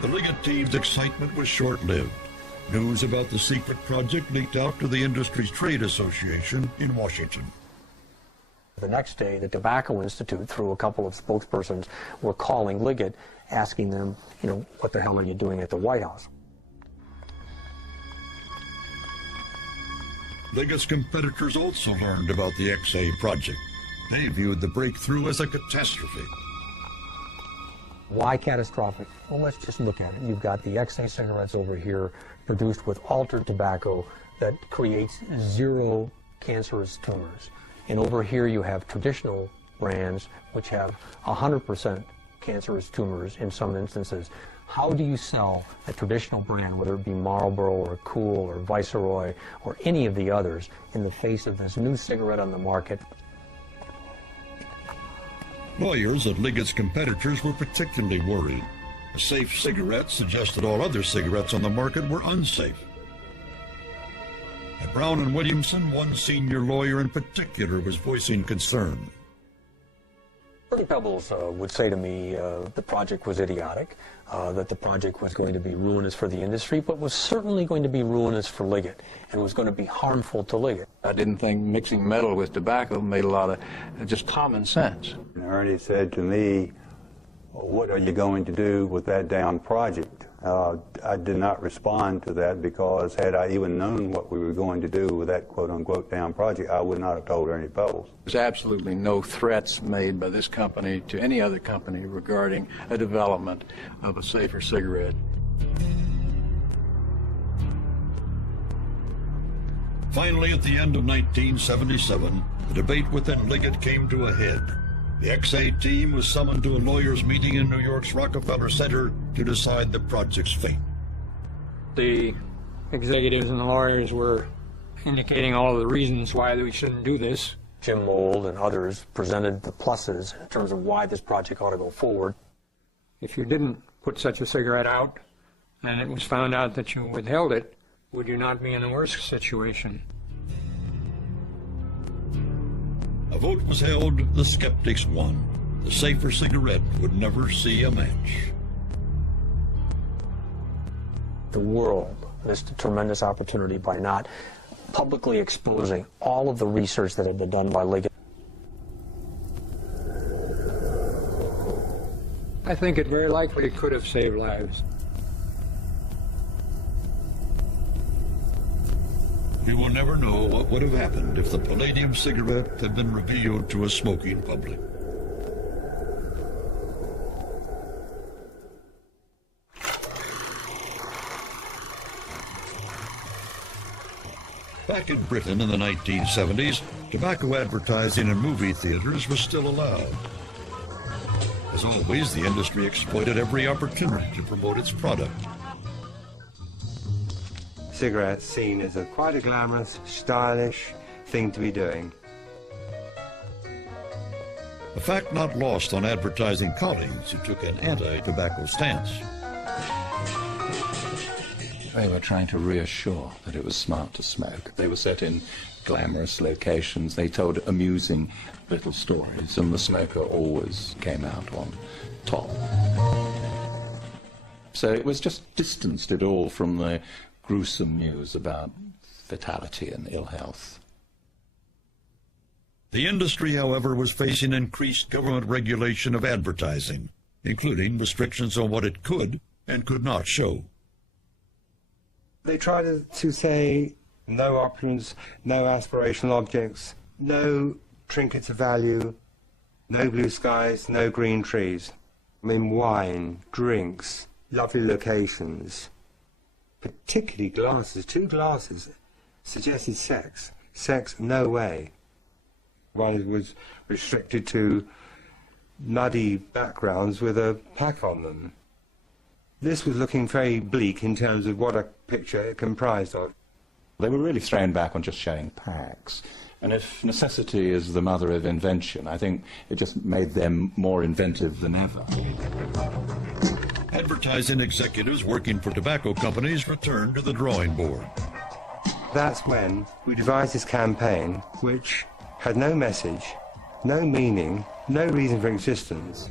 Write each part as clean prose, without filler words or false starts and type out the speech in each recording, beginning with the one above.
The Liggett team's excitement was short-lived. News about the secret project leaked out to the industry's trade association in Washington. The next day, the Tobacco Institute, through a couple of spokespersons, were calling Liggett, asking them, what the hell are you doing at the White House? Liggett's competitors also learned about the XA project. They viewed the breakthrough as a catastrophe. Why catastrophic? Well, let's just look at it. You've got the XA cigarettes over here produced with altered tobacco that creates 0 cancerous tumors. And over here you have traditional brands which have 100% cancerous tumors in some instances. How do you sell a traditional brand, whether it be Marlboro or Kool or Viceroy or any of the others, in the face of this new cigarette on the market? Lawyers at Liggett's competitors were particularly worried. A safe cigarette suggested all other cigarettes on the market were unsafe. At Brown and Williamson, one senior lawyer in particular was voicing concern. Bernie Pebbles would say to me the project was idiotic, that the project was going to be ruinous for the industry, but was certainly going to be ruinous for Liggett, and was going to be harmful to Liggett. I didn't think mixing metal with tobacco made a lot of just common sense. Ernie said to me, "What are you going to do with that damn project?" I did not respond to that because had I even known what we were going to do with that quote-unquote damn project, I would not have told Ernie Pebbles. There's absolutely no threats made by this company to any other company regarding a development of a safer cigarette. Finally, at the end of 1977, the debate within Liggett came to a head. The XA team was summoned to a lawyers' meeting in New York's Rockefeller Center to decide the project's fate. The executives and the lawyers were indicating all of the reasons why we shouldn't do this. Jim Mould and others presented the pluses in terms of why this project ought to go forward. If you didn't put such a cigarette out and it was found out that you withheld it, would you not be in a worse situation? A vote was held, the skeptics won. The safer cigarette would never see a match. The world missed a tremendous opportunity by not publicly exposing all of the research that had been done by Liggett. I think it very likely could have saved lives. We will never know what would have happened if the palladium cigarette had been revealed to a smoking public. Back in Britain in the 1970s, tobacco advertising in movie theaters was still allowed. As always, the industry exploited every opportunity to promote its product. Cigarettes seen as quite a glamorous, stylish thing to be doing. A fact not lost on advertising colleagues who took an anti-tobacco stance. They were trying to reassure that it was smart to smoke. They were set in glamorous locations. They told amusing little stories, and the smoker always came out on top. So it was just distanced it all from the gruesome news about fatality and ill health. The industry, however, was facing increased government regulation of advertising, including restrictions on what it could and could not show. They tried to say no opulence, no aspirational objects, no trinkets of value, no blue skies, no green trees. I mean, wine, drinks, lovely locations. Particularly glasses, 2 glasses, suggested sex. Sex, no way. One was restricted to muddy backgrounds with a pack on them. This was looking very bleak in terms of what a picture it comprised of. They were really thrown back on just showing packs. And if necessity is the mother of invention, I think it just made them more inventive than ever. Advertising executives working for tobacco companies returned to the drawing board. That's when we devised this campaign, which had no message, no meaning, no reason for existence.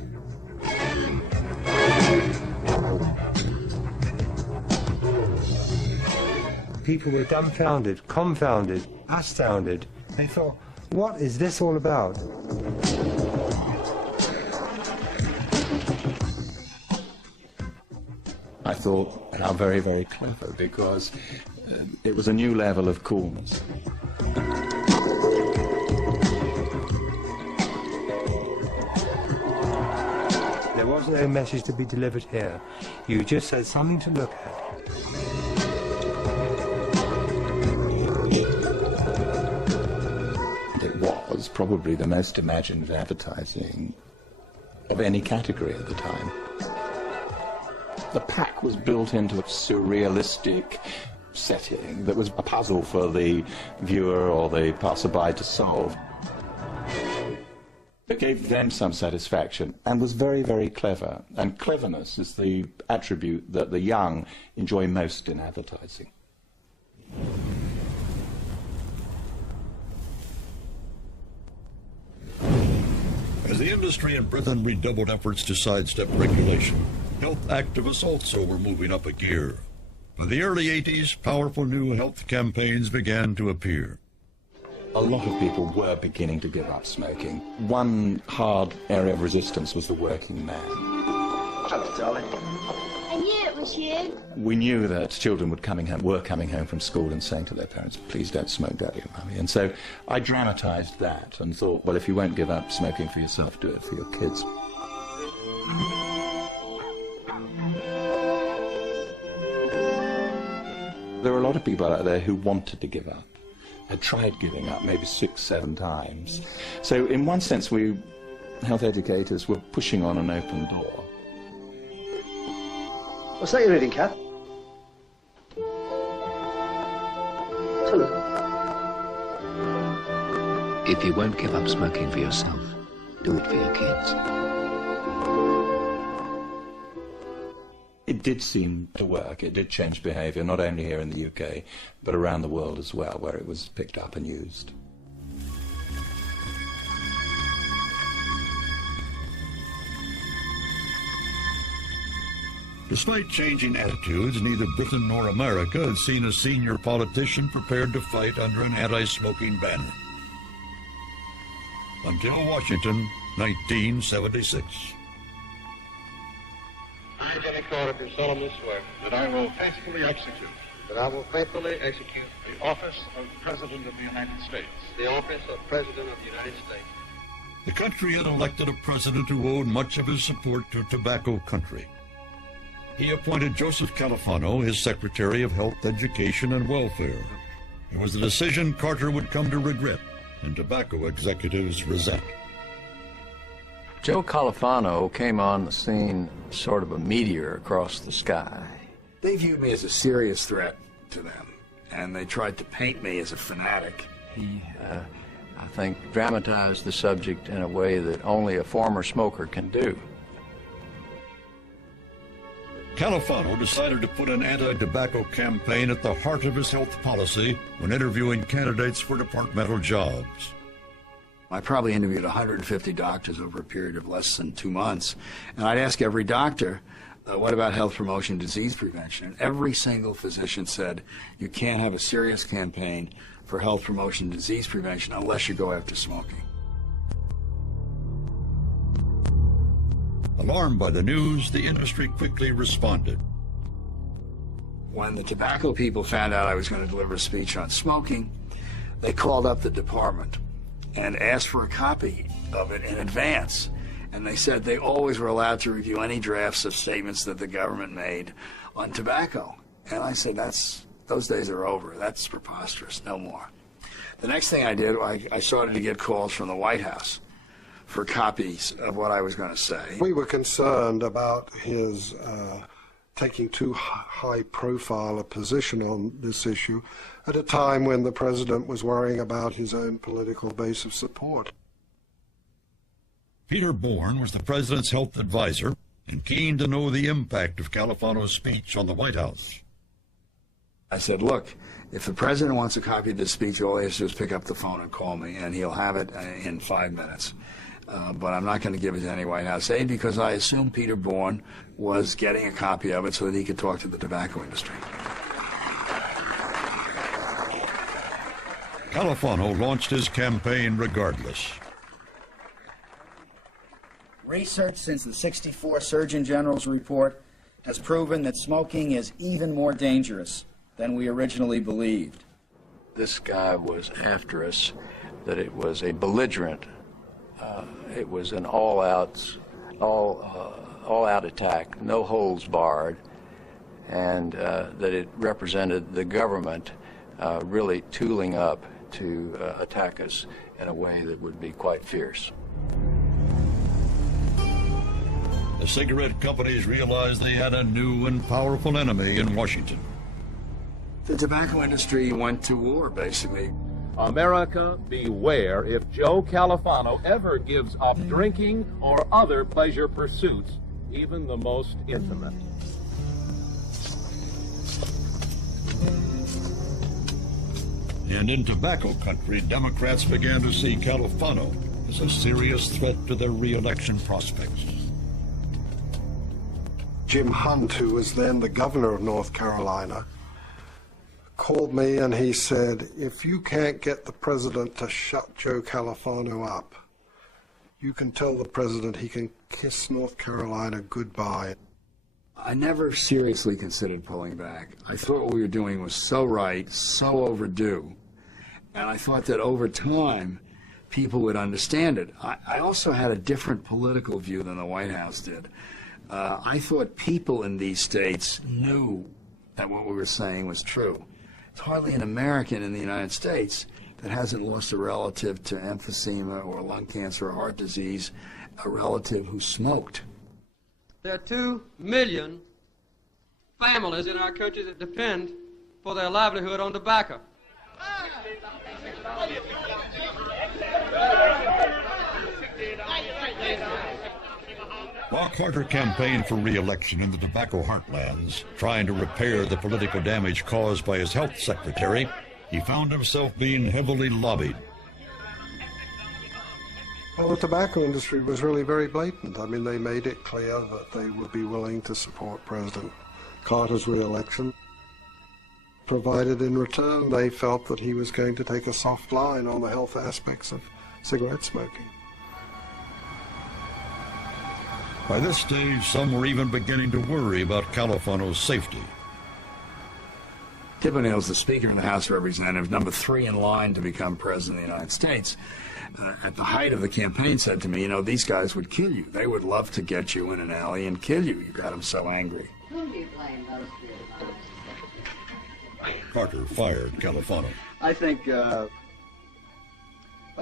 people were dumbfounded, confounded, astounded. They thought, what is this all about? I thought how very, very clever, because it was a new level of coolness. There was no message to be delivered here. You just had something to look at. It was probably the most imaginative advertising of any category at the time. The pack was built into a surrealistic setting that was a puzzle for the viewer or the passerby to solve. It gave them some satisfaction and was very, very clever. And cleverness is the attribute that the young enjoy most in advertising. As the industry in Britain redoubled efforts to sidestep regulation, health activists also were moving up a gear. By the early 80s, powerful new health campaigns began to appear. A lot of people were beginning to give up smoking. One hard area of resistance was the working man. Hello, darling. I knew it was you. We knew that children were coming home from school and saying to their parents, please don't smoke, Daddy and Mummy. And so I dramatized that and thought, well, if you won't give up smoking for yourself, do it for your kids. There were a lot of people out there who wanted to give up, had tried giving up maybe 6, 7 times. So in one sense, we, health educators, were pushing on an open door. What's that you're reading, Kath? Tell her. If you won't give up smoking for yourself, do it for your kids. It did seem to work. It did change behaviour, not only here in the UK, but around the world as well, where it was picked up and used. Despite changing attitudes, neither Britain nor America had seen a senior politician prepared to fight under an anti-smoking banner. Until Washington, 1976. I, Jimmy Carter, do solemnly swear that I will faithfully execute the office of President of the United States. The office of President of the United States. The country had elected a president who owed much of his support to tobacco country. He appointed Joseph Califano his Secretary of Health, Education, and Welfare. It was a decision Carter would come to regret and tobacco executives resent. Joe Califano came on the scene sort of a meteor across the sky. They viewed me as a serious threat to them, and they tried to paint me as a fanatic. He, I think, dramatized the subject in a way that only a former smoker can do. Califano decided to put an anti-tobacco campaign at the heart of his health policy when interviewing candidates for departmental jobs. I probably interviewed 150 doctors over a period of less than 2 months, and I'd ask every doctor, what about health promotion, disease prevention? And every single physician said, you can't have a serious campaign for health promotion, disease prevention unless you go after smoking. Alarmed by the news, the industry quickly responded. When the tobacco people found out I was going to deliver a speech on smoking, they called up the department and asked for a copy of it in advance. And they said they always were allowed to review any drafts of statements that the government made on tobacco. And I said, those days are over. That's preposterous. No more. The next thing I did, I started to get calls from the White House for copies of what I was going to say. We were concerned about his taking too high profile a position on this issue at a time when the president was worrying about his own political base of support. Peter Bourne was the president's health advisor and keen to know the impact of Califano's speech on the White House. I said, look, if the president wants a copy of this speech, all he has to do is pick up the phone and call me, and he'll have it in 5 minutes. But I'm not going to give it to any White House aide because I assumed Peter Bourne was getting a copy of it so that he could talk to the tobacco industry. Califano launched his campaign regardless. Research since the '64 Surgeon General's report has proven that smoking is even more dangerous than we originally believed. This guy was after us, that it was a belligerent, it was an all-out attack, no holds barred, and that it represented the government really tooling up to attack us in a way that would be quite fierce. The cigarette companies realized they had a new and powerful enemy in Washington. The tobacco industry went to war, basically. America, beware if Joe Califano ever gives up drinking or other pleasure pursuits, even the most intimate. And in tobacco country, Democrats began to see Califano as a serious threat to their re-election prospects. Jim Hunt, who was then the governor of North Carolina, called me and he said, if you can't get the president to shut Joe Califano up, you can tell the president he can kiss North Carolina goodbye. I never seriously considered pulling back. I thought what we were doing was so right, so overdue. And I thought that over time, people would understand it. I also had a different political view than the White House did. I thought people in these states knew that what we were saying was true. It's hardly an American in the United States that hasn't lost a relative to emphysema or lung cancer or heart disease, a relative who smoked. There are 2 million families in our country that depend for their livelihood on tobacco. While Carter campaigned for re-election in the tobacco heartlands, trying to repair the political damage caused by his health secretary, he found himself being heavily lobbied. Well, the tobacco industry was really very blatant. I mean, they made it clear that they would be willing to support President Carter's re-election, provided in return they felt that he was going to take a soft line on the health aspects of cigarette smoking. By this stage, some were even beginning to worry about Califano's safety. Tip O'Neill's the Speaker in the House of Representatives, number 3 in line to become President of the United States. At the height of the campaign said to me, you know, these guys would kill you. They would love to get you in an alley and kill you. You got them so angry. Whom do you blame most for your Carter fired Califano. I think,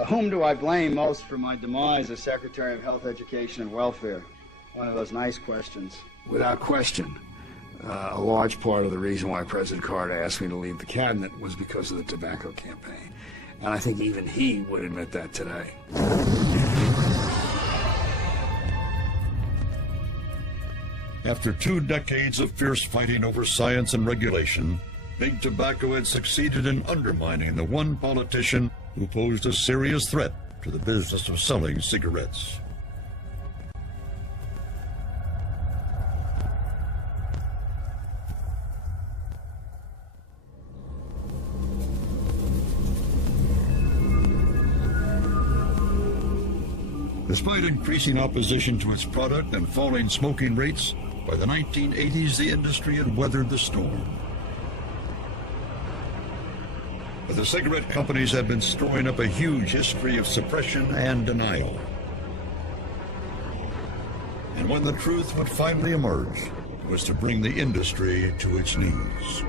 whom do I blame most for my demise as Secretary of Health, Education, and Welfare? One of those nice questions. Without question. A large part of the reason why President Carter asked me to leave the cabinet was because of the tobacco campaign. And I think even he would admit that today. After 2 decades of fierce fighting over science and regulation, Big Tobacco had succeeded in undermining the one politician who posed a serious threat to the business of selling cigarettes. Despite increasing opposition to its product and falling smoking rates, by the 1980s the industry had weathered the storm. But the cigarette companies had been storing up a huge history of suppression and denial. And when the truth would finally emerge, it was to bring the industry to its knees.